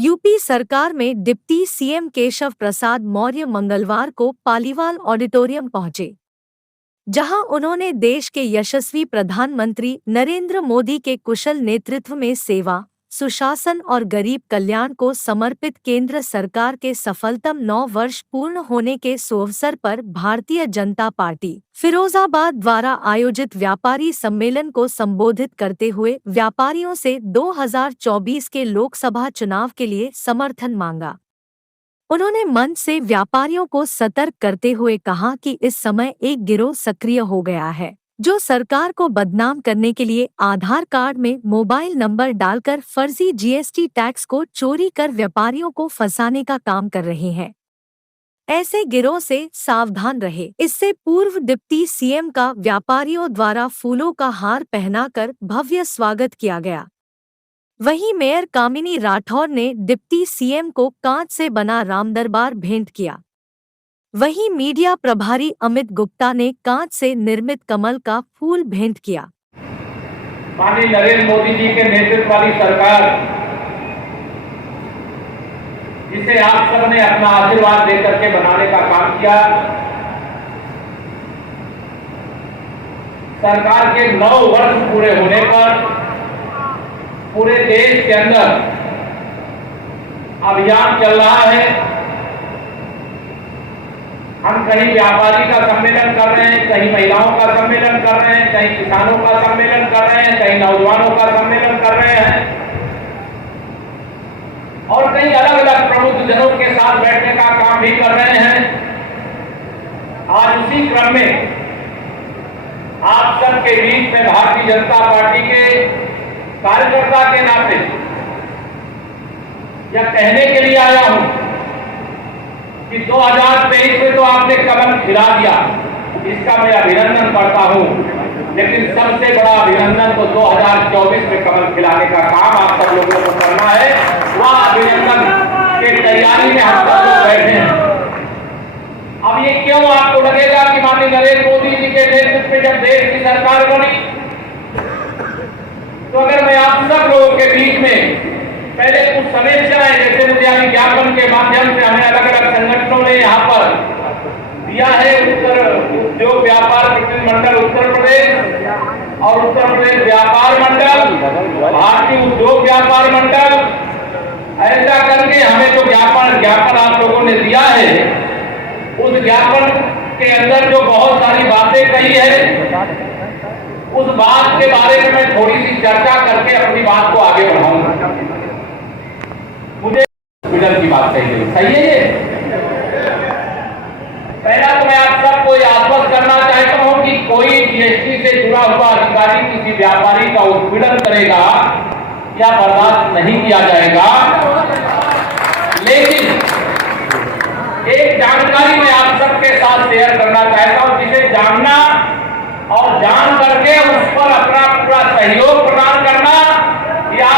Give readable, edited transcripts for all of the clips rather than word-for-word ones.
UP सरकार में deputy CM Keshav Prasad Maurya मंगलवार को पालीवाल ऑडिटोरियम पहुंचे, जहां उन्होंने देश के यशस्वी प्रधानमंत्री नरेंद्र मोदी के कुशल नेतृत्व में सेवा, सुशासन और गरीब कल्याण को समर्पित केंद्र सरकार के सफलतम 9 वर्ष पूर्ण होने के सुअवसर पर भारतीय जनता पार्टी फिरोजाबाद द्वारा आयोजित व्यापारी सम्मेलन को संबोधित करते हुए व्यापारियों से 2024 के लोकसभा चुनाव के लिए समर्थन मांगा। उन्होंने मंच से व्यापारियों को सतर्क करते हुए कहा कि इस समय एक गिरोह सक्रिय हो गया है, जो सरकार को बदनाम करने के लिए आधार कार्ड में मोबाइल नंबर डालकर फर्जी जीएसटी टैक्स को चोरी कर व्यापारियों को फंसाने का काम कर रहे हैं। ऐसे गिरोह से सावधान रहे। इससे पूर्व डिप्टी सीएम का व्यापारियों द्वारा फूलों का हार पहनाकर भव्य स्वागत किया गया। वहीं मेयर कामिनी राठौर ने डिप्टी सीएम को कांच से बना रामदरबार भेंट किया। वहीं मीडिया प्रभारी अमित गुप्ता ने कांच से निर्मित कमल का फूल भेंट किया। माननीय नरेंद्र मोदी जी के नेतृत्व वाली सरकार, जिसे आप सब ने अपना आशीर्वाद देकर के बनाने का काम किया, सरकार के 9 वर्ष पूरे होने पर पूरे देश के अंदर अभियान चल रहा है। हम कहीं व्यापारी का सम्मेलन कर रहे हैं, कहीं महिलाओं का सम्मेलन कर रहे हैं, कहीं किसानों का सम्मेलन कर रहे हैं, कहीं नौजवानों का सम्मेलन कर रहे हैं और कई अलग अलग प्रमुख जनों के साथ बैठने का काम भी कर रहे हैं। आज उसी क्रम में आप सबके बीच में भारतीय जनता पार्टी के कार्यकर्ता के नाते यह कहने के लिए आया हूं कि 2023 में तो आपने कमल खिला दिया, इसका मैं अभिनंदन करता हूं, लेकिन सबसे बड़ा अभिनंदन तो 2024 में कमल खिलाने का काम आप सब लोगों को करना है। वह अभिनंदन के तैयारी में हम सब लोग बैठे हैं। अब ये क्यों आपको लगेगा कि माननीय नरेंद्र मोदी जी के नेतृत्व में जब देश की सरकार बनी, तो अगर मैं आप सब लोगों के बीच में पहले कुछ समीक्षाएं, जैसे मुझे विज्ञापन के माध्यम से हमें अलग अलग संगठनों ने यहाँ पर दिया है, उत्तर उद्योग व्यापार प्रतिनिधिमंडल उत्तर प्रदेश और उत्तर प्रदेश व्यापार मंडल, भारतीय उद्योग व्यापार मंडल, ऐसा करके हमें जो ज्ञापन आप लोगों ने दिया है, उस ज्ञापन के अंदर जो बहुत सारी बातें कही है, उस बात के बारे में मैं थोड़ी सी चर्चा करके अपनी बात को आगे बढ़ाऊंगा। मुझे विडल की बात कही सही है ये। पहला तो मैं आप सबको आश्वस्त करना चाहता हूं कि कोई जीएसटी से जुड़ा हुआ अधिकारी किसी व्यापारी का उत्पीड़न करेगा या बर्दाश्त नहीं किया जाएगा। लेकिन एक जानकारी मैं आप सबके साथ शेयर करना चाहता हूं, जिसे जानना और जान करके उस पर अपना पूरा सहयोग प्रदान करना, या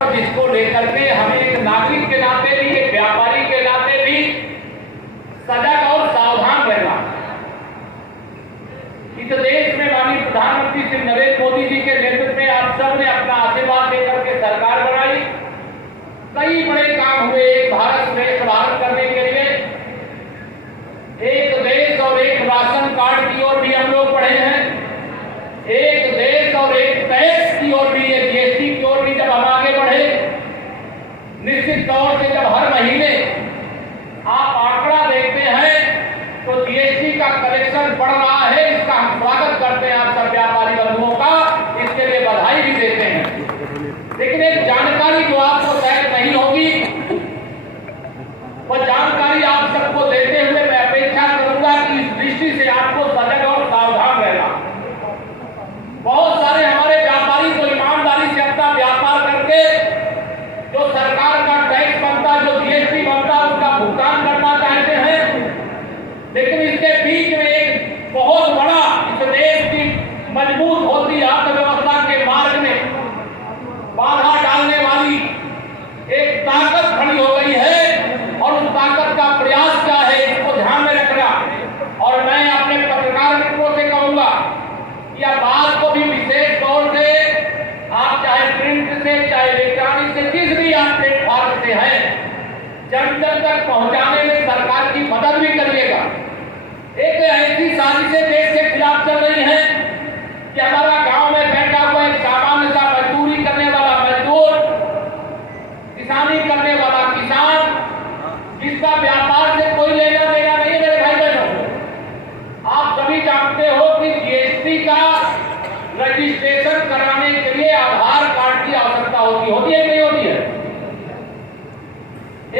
जिसको लेकर के हमें एक नागरिक के नाते भी, एक व्यापारी के नाते भी सजग और सावधान रहना। इस देश में माननीय प्रधानमंत्री श्री नरेंद्र मोदी जी के नेतृत्व में आप सब ने अपना आशीर्वाद देकर के सरकार बनाई। कई बड़े काम हुए एक भारत श्रेष्ठ भारत करने के लिए। एक देश और एक राशन कार्ड की ओर भी हम लोग बढ़े हैं। एक देश और एक टैक्स की ओर भी, एक जीएसटी की ओर भी जब हम आगे बढ़े, निश्चित तौर से जब हर महीने आप आंकड़ा देखते हैं तो जीएसटी का कलेक्शन बढ़ रहा है। इसका हम स्वागत करते हैं आप सब व्यापारी बंधुओं का, इसके लिए बधाई भी देते हैं। लेकिन एक जानकारी जो आपको शायद नहीं होगी, वह जानकारी आप सबको देते हुए मैं अपेक्षा करूंगा कि इस दृष्टि से आपको सजग और सावधान रहना। बहुत सारे हमारे व्यापारी तो ईमानदारी से अपना व्यापार करके जो सरकार का टैक्स बनता, जो जीएसटी बनता, जन जन तक पहुंचाने में सरकार की मदद भी करिएगा। एक ऐसी साजिशें देश के खिलाफ चल रही हैं कि हमारा गांव में बैठा हुआ एक सामान्य सा मजदूरी करने वाला मजदूर, किसानी करने वाला किसान, जिसका व्यापार से कोई लेना देना नहीं है, मेरे भाई बहनों, आप सभी जानते हो कि जीएसटी का रजिस्ट्रेशन कराने के लिए आधार कार्ड की आवश्यकता होती है नहीं होती है?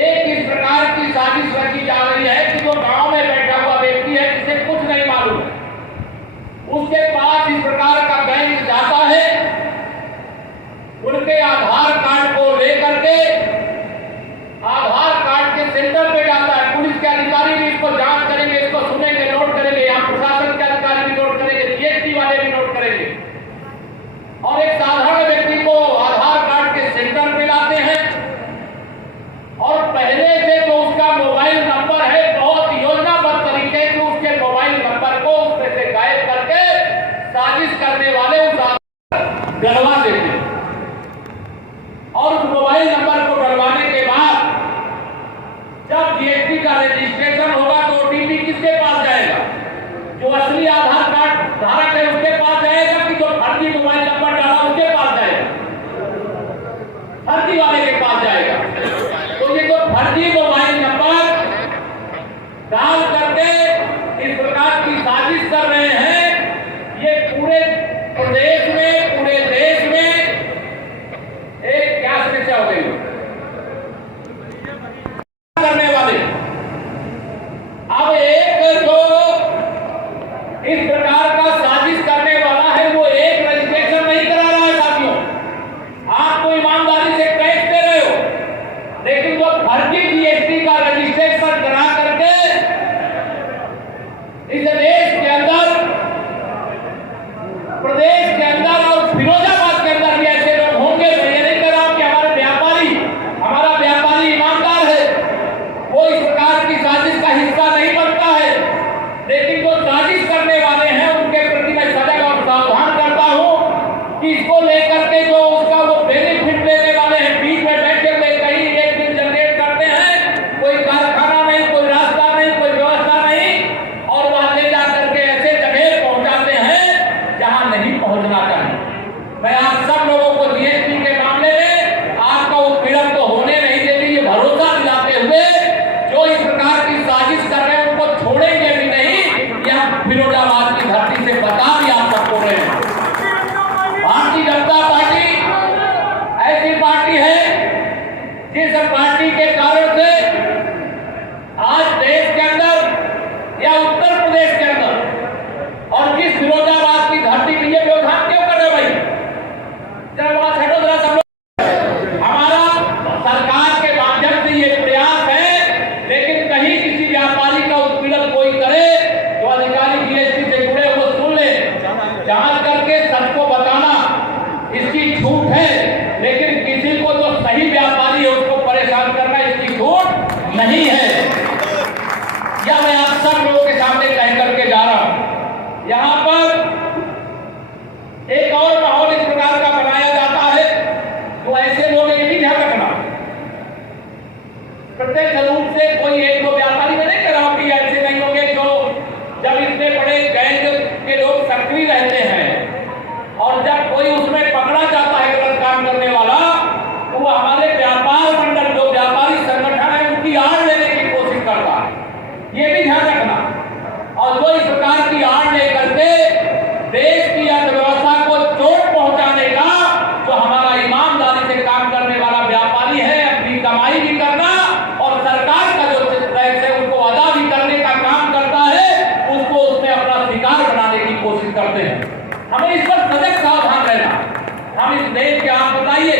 एक इस प्रकार की साजिश रची जा रही है कि जो गांव में बैठा हुआ व्यक्ति है, जिसे कुछ नहीं मालूम, उसके पास इस प्रकार का बैंक जाता है, उनके आधार कार्ड को लेकर के आधार कार्ड के सेंटर पे जाता है। पुलिस के अधिकारी भी इसको जांच करेंगे, इसको सुनेंगे, नोट करेंगे, यहाँ प्रशासन के अधिकारी भी नोट करेंगे, जीएसटी वाले भी नोट करेंगे, और एक साधारण व्यक्ति को आधार कार्ड के सेंटर पे लाते हैं और पहले से जो उसका मोबाइल नंबर है, बहुत योजनाबद्ध तरीके से उसके मोबाइल नंबर को उसमें से गायब करके साजिश करने वाले उस डलवा देते हैं। और उस मोबाइल नंबर को डलवाने के बाद जब जीएसटी का रजिस्ट्रेशन होगा तो ओटीपी किसके पास जाएगा? जो असली आधार कार्ड धारक है उसके पास जाएगा कि जो फर्जी मोबाइल नंबर डाला उसके पास जाएगा? फर्जी वाले के पास जाएगा। तो ये जो फर्जी मोबाइल नंबर डाल करके इस प्रकार की साजिश कर रहे हैं, ये पूरे प्रदेश में, पूरे देश में एक क्या समस्या हो गई करने वाले। अब एक जो इस प्रकार का साजिश करने वाला है, वो एक रजिस्ट्रेशन नहीं करा रहा है साथियों। आप तो ईमानदारी से टैक्स दे रहे हो, लेकिन वो फर्जी जीएसटी का रजिस्ट्रेशन करा करके इस देश के अंदर, प्रदेश के अंदर और फिरोजाबाद के अंदर भी ऐसे लोग होंगे। तो ये नहीं कह रहा कि हमारा व्यापारी ईमानदार है, वो इस प्रकार की साजिश का हिस्सा नहीं बनता है, लेकिन जो साजिश करने वाले हैं उनके प्रति मैं सजग और सावधान करता हूं कि इसको लेकर के जो उसका वो बेनिफिट लेने वाले हैं, बीच में बैठे हुए कहीं एक दिन जनरेट करते हैं, कोई कारखाना नहीं, कोई रास्ता नहीं, कोई व्यवस्था नहीं, और वहां ले जाकर के ऐसे जगह पहुंचाते हैं जहां नहीं पहुंचना चाहिए। मैं आप सब लोगों को जीएसटी के मामले में आपका उत्पीड़न तो होने नहीं देंगे, ये भरोसा दिलाते हुए जो इस प्रकार की साजिश कर रहे हैं उनको छोड़ेंगे भी नहीं। यह फिरोजाबाद की धरती से बता भी आप सबको रहे हैं। भारतीय जनता पार्टी ऐसी पार्टी है जिस पार्टी के कारण से आज देश के अंदर या उत्तर प्रदेश के अंदर और जिस फिरोजाबाद की धरती पर ये व्यवधान क्यों कर रहे भाई? जरा वहां छठो जरा सब लोग। हमारा सरकार के माध्यम से ये प्रयास है, लेकिन कहीं किसी व्यापारी का उत्पीड़न कोई करे तो अधिकारी जीएसटी से जुड़े वो सुन ले, जांच करके सच को बताना इसकी छूट है, लेकिन किसी को जो सही व्यापारी है उसको परेशान करना इसकी छूट नहीं है। या मैं आप सब लोगों के सामने कह करके जा रहा हूं। यहां पर एक और माहौल इस प्रकार का बनाया जाता है, तो ऐसे लोग ये भी ध्यान रखना, प्रत्यक्ष रूप से कोई एक दो व्यापारी, मैं नहीं कह रहा हूं कि ऐसे नहीं होंगे जो जब इतने बड़े गैंग के लोग सक्रिय रहते हैं और जब कोई उसमें पकड़ा जाता है गलत काम करने वाला, तो वो हमारे व्यापार मंडल जो व्यापारी संगठन है उनकी आड़ लेने की कोशिश करता है। ये भी ध्यान रखना। और जो इस प्रकार की आड़ लेकर के देश की अर्थव्यवस्था को चोट पहुंचाने का, जो हमारा ईमानदारी से काम करने वाला व्यापारी है, अपनी कमाई भी करना और सरकार का जो टैक्स है उसको अदा भी करने का काम करता है, उसको उसमें अपना शिकार बनाने की कोशिश करते हैं। हमें इस पर सजग सावधान रहना। हम इस देश के, आप बताइए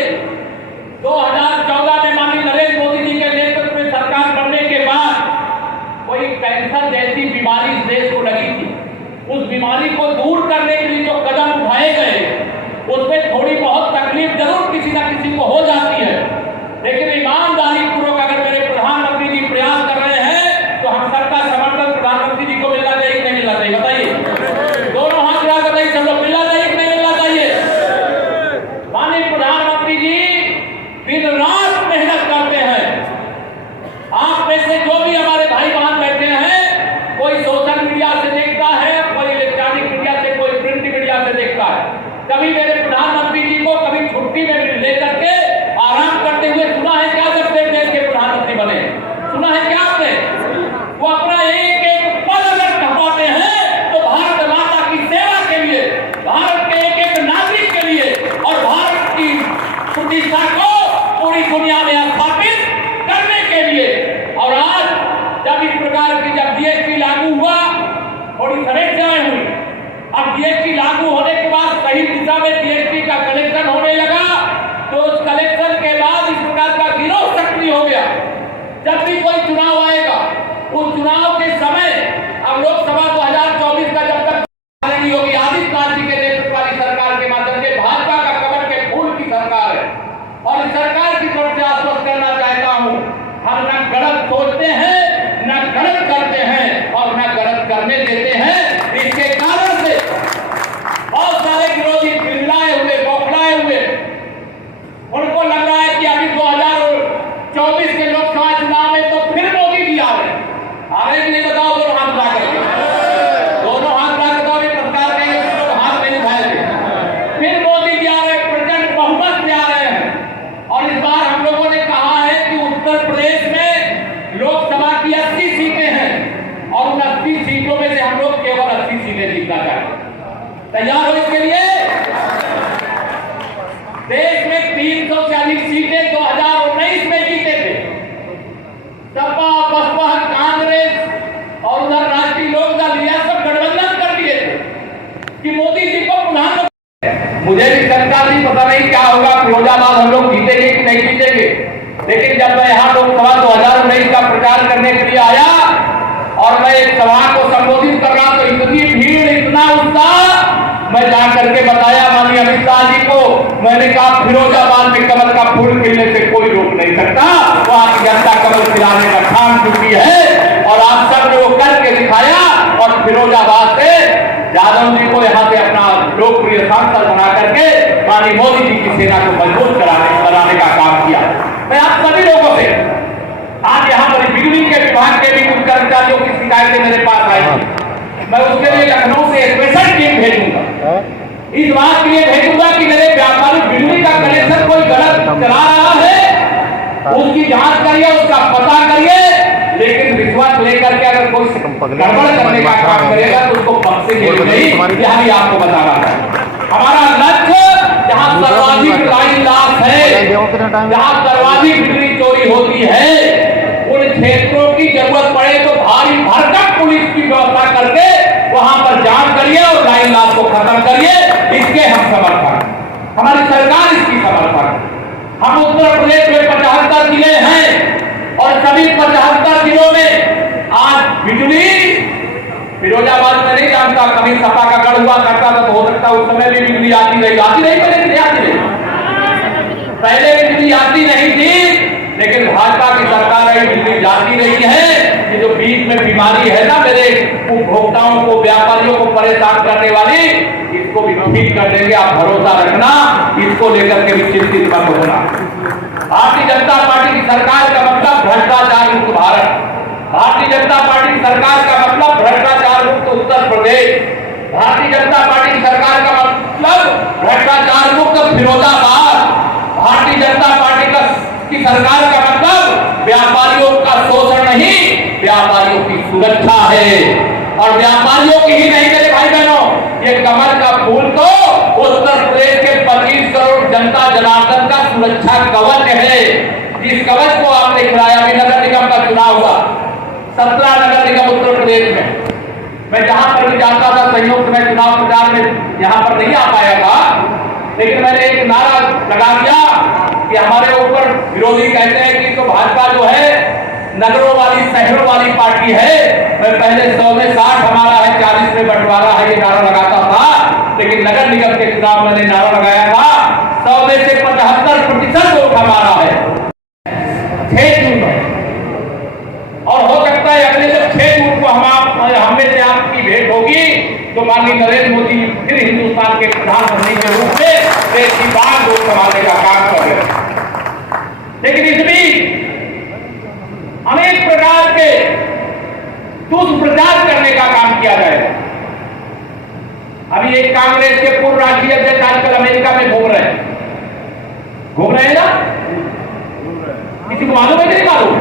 2014 में माननीय नरेंद्र मोदी जी के नेतृत्व में सरकार बनने के बाद कोई कैंसर जैसी बीमारी इस देश को लगी थी। उस बीमारी को दूर करने के लिए जो कदम उठाए गए, उसमें थोड़ी बहुत तकलीफ जरूर किसी ना किसी को हो जाती है, लेकिन ईमानदारी पूर्वक अगर मेरे प्रधानमंत्री जी प्रयास कर रहे हैं तो हम सबका समर्थन प्रधानमंत्री जी को मिलना चाहिए कि नहीं मिलना चाहिए? बताइए। दोनों हाथ मिला कर सब लोग, मिलना चाहिए कि नहीं मिलना चाहिए? माननीय प्रधानमंत्री जी दिन रात मेहनत करते हैं कभी मेरे प्रधानमंत्री जी को कभी छुट्टी में लेकर के आराम करते हुए सुना है क्या? जब से देश के प्रधानमंत्री बने सुना है क्या आपने? वो अपना एक एक पल अगर खपाते हैं तो भारत माता की सेवा के लिए, भारत के एक एक नागरिक के लिए और भारत की प्रतिष्ठा को पूरी दुनिया में स्थापित करने के लिए। और आज जब इस प्रकार की जब जीएसटी लागू हुआ, थोड़ी समस्याएं हुई। अब जीएसटी लागू होने के बाद सही दिशा में जीएसटी का कलेक्शन होने लगा, तो उस कलेक्शन के बाद इस प्रकार का गिरोह सक्रिय हो गया। जब भी कोई चुनाव आएगा, उस चुनाव के समय अब लोकसभा 2024 का जब तक योगी आदित्यनाथ जी के नेतृत्व वाली सरकार के माध्यम से भाजपा का कमल के फूल की सरकार है, और इस सरकार की तरफ से आश्वस्त करना चाहता हूं, हम न गलत सोचते हैं, न गलत करते हैं और न गलत करने देते हैं। इसके कारण से बहुत सारे विरोधी चिल्लाए हुए, बौखलाए हुए, उनको लग रहा है कि अभी 2024 के लोकसभा चुनाव में तो फिर मोदी जी आ रहे कि नहीं? बताओ, दोनों हाथ उठा करके, दोनों हाथ उठा के बताओ, सरकार के लोग हाथ नहीं उठाए थे। फिर मोदी जी आ रहे, प्रचंड बहुमत से आ रहे हैं। और इस बार हम लोगों ने कहा है कि उत्तर प्रदेश में लोकसभा की 80 सीटें हैं और उन 80 सीटों में से हम लोग केवल 80 सीटें जीतना चाहते हैं। तैयार हो इसके लिए? देश में 340 सीटें 2019 में जीते थे। सपा, बसपा, कांग्रेस और उधर राष्ट्रीय लोकदल, यह सब गठबंधन कर दिए थे कि मोदी जी को प्रधानमंत्री। मुझे भी सरकार नहीं पता नहीं क्या होगा, फिरोजाबाद हम लोग जीतेंगे कि नहीं जीतेंगे। लेकिन जब मैं यहाँ लोकसभा 2019 का प्रचार करने के लिए आया और मैं एक सभा को संबोधित कर रहा, तो इतनी भीड़, इतना उत्साह, मैं जाकर के बताया माननीय अमित शाह जी को, मैंने कहा फिरोजाबाद में कमल का फूल खिलने से कोई रोक नहीं सकता, वहां की जनता कमल खिलाने का ठान चुकी है। और आप सब ने वो करके दिखाया और फिरोजाबाद से यादव जी को यहाँ से अपना लोकप्रिय सांसद बना करके माननीय मोदी जी की सेना को मजबूत कराने का काम किया। मैं आप सभी लोगों से आज यहाँ पर बिजली के विभाग के भी कुछ कर्मचारियों की शिकायतें मेरे पास आई, मैं उसके लिए लखनऊ से स्पेशल टीम भेजूंगा। इस बात के लिए भेजूंगा कि मेरे व्यापारी बिजली का कनेक्शन कोई गलत चला रहा है, उसकी जांच करिए, उसका पता करिए, लेकिन रिश्वत लेकर के अगर कोई गड़बड़ करने का काम करेगा तो उसको बख्शेंगे नहीं। यह भी आपको बताना है। हमारा लक्ष्य जहां सर्वाधिक लाइन लॉस है, जहां सर्वाधिक बिजली चोरी होती है, उन क्षेत्रों की जरूरत पड़े तो भारी भरकम पुलिस की व्यवस्था करके वहां पर जांच करिए और लाइन लॉस को खत्म करिए। इसके हम समर्थन, हमारी सरकार इसकी समर्थन। हम उत्तर प्रदेश में 75 जिले हैं और सभी 75 जिलों में आज बिजली, फिरोजाबाद में नहीं जानता, कभी सपा का गढ़ हुआ करता था तो हो सकता उस समय भी बिजली आती रही, आती नहीं, पहले बिजली आती नहीं थी, लेकिन भाजपा की सरकार है, बिजली जाती रही है। ये जो बीच में बीमारी है ना मेरे उपभोक्ताओं को, व्यापारियों को परेशान करने वाली, इसको भी ठीक कर देंगे, आप भरोसा रखना। इसको लेकर के भी चिंतित मत होना। भारतीय जनता पार्टी की सरकार का मतलब भ्रष्टाचार मुक्त भारत, भारतीय जनता पार्टी की सरकार का मतलब भ्रष्टाचार मुक्त उत्तर प्रदेश, भारतीय जनता पार्टी की सरकार का मतलब भ्रष्टाचार मुक्त फिरोजाबाद, भारतीय जनता पार्टी की सरकार का मतलब व्यापारियों का शोषण नहीं, व्यापारियों की सुरक्षा है। और व्यापारियों की ही नहीं मेरे भाई बहनों, ये कमल का फूल तो उत्तर प्रदेश के 25 करोड़ जनता जनार्दन का सुरक्षा कवच है। जिस कवच को आपने खिलाया, अभी नगर निगम का चुनाव हुआ, 17 नगर निगम उत्तर प्रदेश में, मैं जहां पर भी जाता था संयुक्त में चुनाव प्रचार में, यहां पर नहीं आ पाया था, लेकिन मैंने एक नारा लगा दिया कि हमारे ऊपर विरोधी कहते हैं कि तो भाजपा जो है नगरों वाली, शहरों वाली पार्टी है। मैं पहले 100 में 60 हमारा है, 40 में बंटवारा है, ये नारा लगाता था। लेकिन नगर निगम के चुनाव मैंने नारा लगाया था 100 में से 75% वोट हमारा है, 6 जून है। और हो सकता है अगले जब 6 जून को हम में से आपकी भेंट होगी तो माननीय नरेंद्र मोदी फिर हिंदुस्तान के प्रधानमंत्री के रूप में देश की बात को संभालने का काम कर रहे हैं। लेकिन इस बीच अनेक प्रकार के दुष्प्रचार करने का काम किया जाएगा। अभी एक कांग्रेस के पूर्व राष्ट्रीय अध्यक्ष किसी को मालूम है कि नहीं मालूम?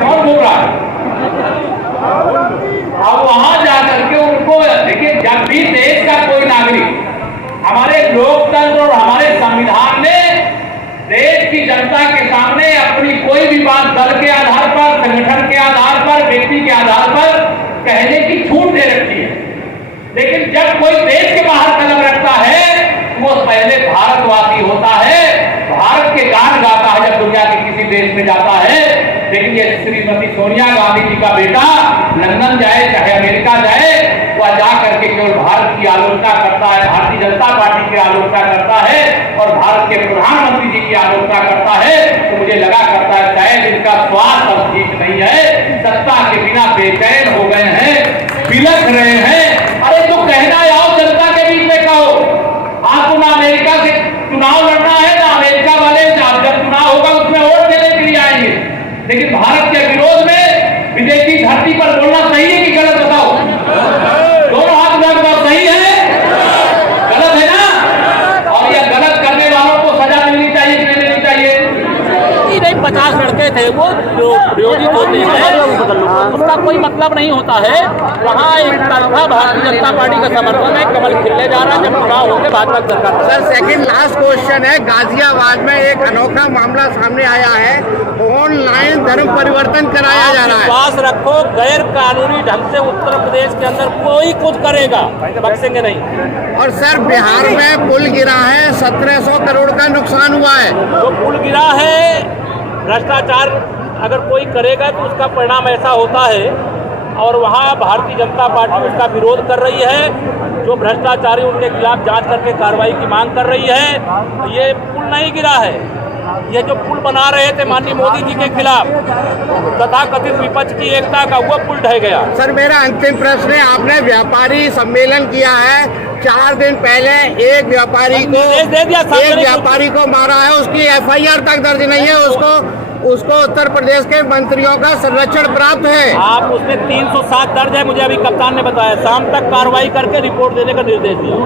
कौन बोल रहा है? अब वहां जाकर के उनको देखिए, जब भी देश का कोई नागरिक हमारे लोकतंत्र और हमारे संविधान में देश की जनता के सामने अपनी कोई भी बात दल के आधार पर, संगठन के आधार पर, व्यक्ति के आधार पर कहने की छूट दे रखी है, लेकिन जब कोई देश के बाहर कदम रखता है वो पहले भारतवासी होता है, भारत के गान गाता है जब दुनिया के किसी देश में जाता है। लेकिन ये श्रीमती सोनिया गांधी जी का बेटा लंदन जाए चाहे अमेरिका जाए, वह जा करके केवल भारत की आलोचना करता है, भारतीय जनता पार्टी की आलोचना करता है और भारत के प्रधानमंत्री जी की आलोचना करता है। तो मुझे लगा करता है शायद इनका स्वास्थ्य अब ठीक नहीं है, सत्ता के बिना बेचैन हो गए हैं, बिलख रहे हैं। अरे तो कहना आओ जनता के बीच में कहो, आपको ना अमेरिका से चुनाव लड़ना है, ना अमेरिका वाले जब चुनाव होगा उसमें वोट देने के लिए आएंगे, लेकिन भारत के विरोध में विदेशी धरती पर बोलना सही है कि गलत? बताओ, दोनों हाथ में बताओ, सही है गलत है ना? और यह गलत करने वालों को सजा मिलनी चाहिए कि नहीं मिलनी चाहिए? नहीं, 50 लड़के थे वो जो विरोधी होते हैं, उसका कोई मतलब नहीं होता है। वहाँ एक तरफा भारतीय जनता पार्टी का समर्थन है, कमल खिलने जा रहा है जब चुनाव होंगे भाजपा सरकार। सर सेकंड लास्ट क्वेश्चन है, गाजियाबाद में एक अनोखा मामला सामने आया है, ऑनलाइन धर्म परिवर्तन कराया जा रहा है। विश्वास रखो, गैर कानूनी ढंग से उत्तर प्रदेश के अंदर कोई कुछ करेगा, बख्शेंगे नहीं। और सर बिहार में पुल गिरा है, 1700 करोड़ का नुकसान हुआ है। जो पुल गिरा है, भ्रष्टाचार अगर कोई करेगा तो उसका परिणाम ऐसा होता है, और वहाँ भारतीय जनता पार्टी उसका विरोध कर रही है। जो भ्रष्टाचारी उनके खिलाफ जांच करके कार्रवाई की मांग कर रही है। तो ये पुल नहीं गिरा है, ये जो पुल बना रहे थे माननीय मोदी जी के खिलाफ तथा कथित विपक्ष की एकता का, वो पुल ढह गया। सर मेरा अंतिम प्रश्न है, आपने व्यापारी सम्मेलन किया है, 4 दिन पहले एक व्यापारी को मारा है, उसकी FIR तक दर्ज नहीं है, उसको उत्तर प्रदेश के मंत्रियों का संरक्षण प्राप्त है। आप उसमें 307 दर्ज है, मुझे अभी कप्तान ने बताया, शाम तक कार्रवाई करके रिपोर्ट देने का निर्देश दिया।